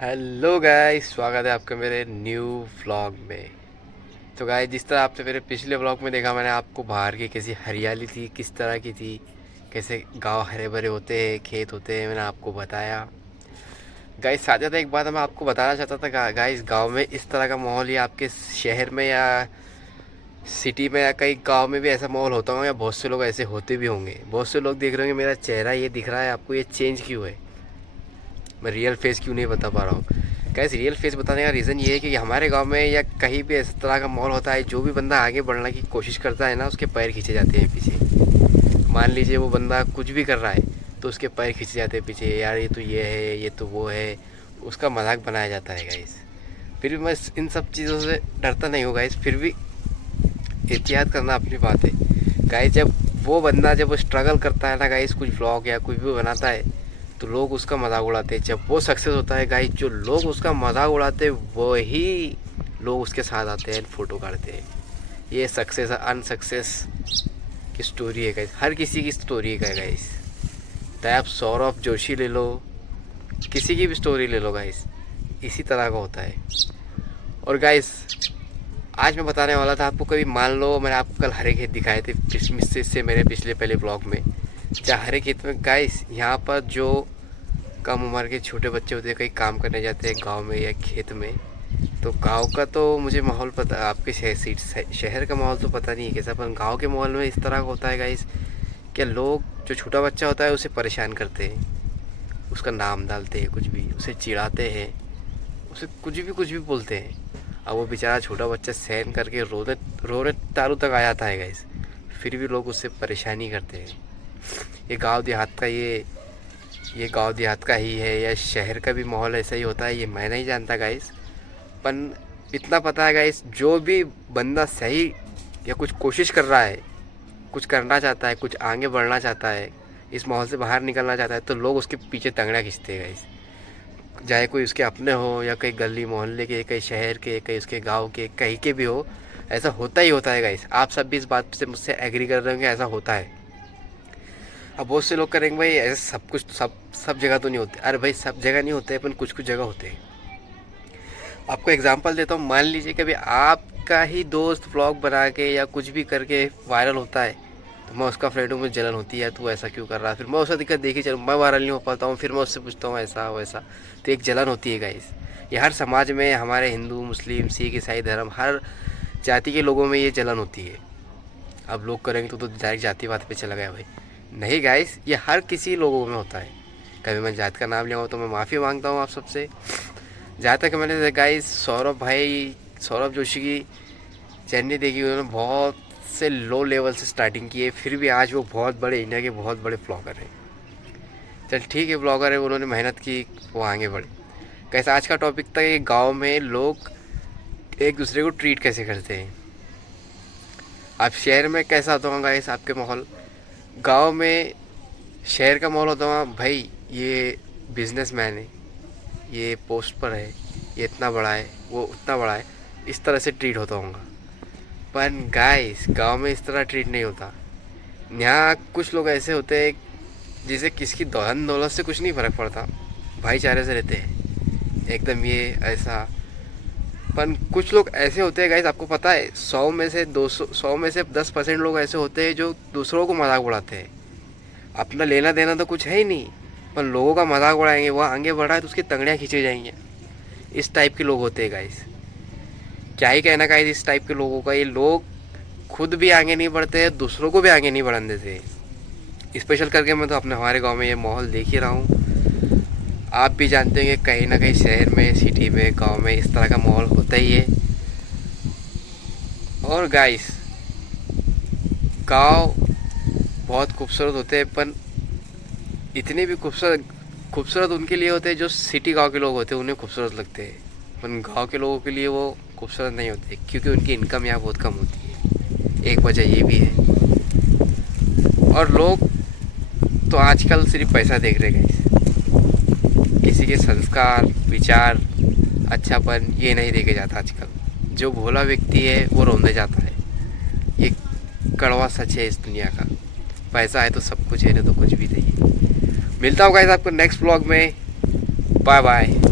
Hello guys, स्वागत है आपका मेरे न्यू व्लॉग में। तो गाइस, जिस तरह आपने मेरे पिछले व्लॉग में देखा, मैंने आपको बाहर की कैसी हरियाली थी, किस तरह की थी, कैसे गांव हरे भरे होते हैं, खेत होते हैं, मैंने आपको बताया। गाइस, साथ ही एक बात मैं आपको बताना चाहता था। गाइस, गांव में इस तरह का माहौल या आपके शहर में या सिटी में या कई गांव में भी ऐसा माहौल होता होगा, या बहुत से लोग ऐसे होते भी होंगे। बहुत से लोग देख रहे होंगे मेरा चेहरा ये दिख रहा है आपको, ये चेंज क्यों है, मैं रियल फेस क्यों नहीं बता पा रहा हूँ। कैसे रियल फेस बताने का रीज़न ये है कि हमारे गांव में या कहीं भी इस तरह का माहौल होता है, जो भी बंदा आगे बढ़ने की कोशिश करता है ना, उसके पैर खींचे जाते हैं पीछे। मान लीजिए वो बंदा कुछ भी कर रहा है तो उसके पैर खींचे जाते हैं पीछे, यार ये तो ये है, ये तो वो है, उसका मजाक बनाया जाता है गाइस। फिर भी मैं इन सब चीज़ों से डरता नहीं हूँ गाइस, फिर भी एहतियात करना अपनी बात है गाइस। जब वो बंदा जब वो स्ट्रगल करता है ना गाइस, कुछ व्लॉग या कुछ भी बनाता है, तो लोग उसका मजाक उड़ाते हैं। जब वो सक्सेस होता है गाइस, जो लोग उसका मजाक उड़ाते हैं वही लोग उसके साथ आते हैं, फ़ोटो काटते हैं। ये सक्सेस अनसक्सेस की स्टोरी है गाइस, हर किसी की स्टोरी है गाइस। चाहे आप सौरभ जोशी ले लो, किसी की भी स्टोरी ले लो गाइस, इसी तरह का होता है। और गाइस, आज मैं बताने वाला था आपको, कभी मान लो मैंने आपको कल हरे खेत दिखाए थे से मेरे पिछले पहले ब्लॉग में। जहाँ हरे खेत में गाइस, यहाँ पर जो कम उम्र के छोटे बच्चे होते हैं, कहीं काम करने जाते हैं गांव में या खेत में, तो गांव का तो मुझे माहौल पता, आपके शहर का माहौल तो पता नहीं है कैसा, पर गांव के माहौल में इस तरह का होता है गाइस। क्या लोग जो छोटा बच्चा होता है उसे परेशान करते हैं, उसका नाम डालते हैं, कुछ भी उसे चिढ़ाते हैं, उसे कुछ भी बोलते हैं। अब वो बेचारा छोटा बच्चा सहन करके रोने रोने तारू तक आ जाता है गाइस, फिर भी लोग उससे परेशानी करते हैं। ये गांव देहात का ये गांव देहात का ही है या शहर का भी माहौल ऐसा ही होता है, ये मैं नहीं जानता गाइस। पर इतना पता है गाइस, जो भी बंदा सही या कुछ कोशिश कर रहा है, कुछ करना चाहता है, कुछ आगे बढ़ना चाहता है, इस माहौल से बाहर निकलना चाहता है, तो लोग उसके पीछे तंगड़ा खींचते हैं गाइस। चाहे कोई उसके अपने हो या कहीं गली मोहल्ले के, कहीं शहर के, कहीं उसके गांव के, कहीं के भी हो, ऐसा होता ही होता है गाइस। आप सब भी इस बात से मुझसे एग्री कर रहे होंगे, ऐसा होता है। अब बहुत से लोग करेंगे भाई ऐसे सब कुछ सब जगह तो नहीं होते। अरे भाई, सब जगह नहीं होते, अपन कुछ कुछ जगह होते हैं। आपको एग्जांपल देता हूँ, मान लीजिए कभी आपका ही दोस्त व्लॉग बना के या कुछ भी करके वायरल होता है, तो मैं उसका फ्रेंड हूँ, मुझे जलन होती है, तू ऐसा क्यों कर रहा है। फिर मैं उसका दिक्कत देखी चलूँ, मैं वायरल नहीं हो पाता हूँ, फिर मैं उससे पूछता हूँ ऐसा वैसा, तो एक जलन होती है गाइस। ये हर समाज में, हमारे हिंदू मुस्लिम सिख ईसाई धर्म, हर जाति के लोगों में ये जलन होती है। अब लोग करेंगे तो डायरेक्ट जातिवाद पे चला गया भाई। नहीं गाइस, ये हर किसी लोगों में होता है। कभी मैं जात का नाम लिया हूँ तो मैं माफ़ी मांगता हूँ आप सबसे। जहाँ तक मैंने गाइस सौरभ जोशी की जर्नी देखी, उन्होंने बहुत से लो लेवल से स्टार्टिंग की है, फिर भी आज वो बहुत बड़े इंडिया के बहुत बड़े ब्लॉगर हैं। चल ठीक है, ब्लॉगर है, उन्होंने मेहनत की, वो आगे बढ़े। कैसे आज का टॉपिक था कि गांव में लोग एक दूसरे को ट्रीट कैसे करते हैं। आप शहर में कैसा होता होगा गाइस आपके माहौल, गांव में शहर का माहौल होता है भाई, ये बिजनेसमैन है, ये पोस्ट पर है, ये इतना बड़ा है, वो उतना बड़ा है, इस तरह से ट्रीट होता होगा। पर गाइस, गांव में इस तरह ट्रीट नहीं होता। यहाँ कुछ लोग ऐसे होते हैं जिसे किसकी धन दौलत से कुछ नहीं फ़र्क पड़ता, भाईचारे से रहते हैं एकदम, ये ऐसा। पर कुछ लोग ऐसे होते हैं गाइस, आपको पता है, 100 में से 10% लोग ऐसे होते हैं जो दूसरों को मजाक उड़ाते हैं। अपना लेना देना तो कुछ है ही नहीं, पर लोगों का मजाक उड़ाएंगे, वह आगे बढ़ा है तो उसकी तंगड़ियाँ खींचे जाएंगी। इस टाइप के लोग होते हैं गाइस। क्या ही कहना गाइस इस टाइप के लोगों का, ये लोग खुद भी आगे नहीं बढ़ते हैं, दूसरों को भी आगे नहीं बढ़ाने देते। स्पेशल करके मैं तो अपने हमारे गांव में ये माहौल देख ही रहा हूँ। आप भी जानते हैं कि कहीं ना कहीं शहर में, सिटी में, गांव में इस तरह का माहौल होता ही है। और गाइस, गांव बहुत खूबसूरत होते हैं, पर इतने भी खूबसूरत खूबसूरत उनके लिए होते हैं जो सिटी गांव के लोग होते हैं, उन्हें खूबसूरत लगते हैं। पर गांव के लोगों के लिए वो खूबसूरत नहीं होते, क्योंकि उनकी इनकम यहाँ बहुत कम होती है, एक वजह ये भी है। और लोग तो आजकल सिर्फ पैसा देख रहे हैं, किसी के संस्कार, विचार, अच्छापन ये नहीं देखे जाता आजकल। जो भोला व्यक्ति है वो रोने जाता है, ये कड़वा सच है इस दुनिया का। पैसा है तो सब कुछ है, नहीं तो कुछ भी नहीं। मिलता हूँ गाइस आपको नेक्स्ट ब्लॉग में। Bye bye.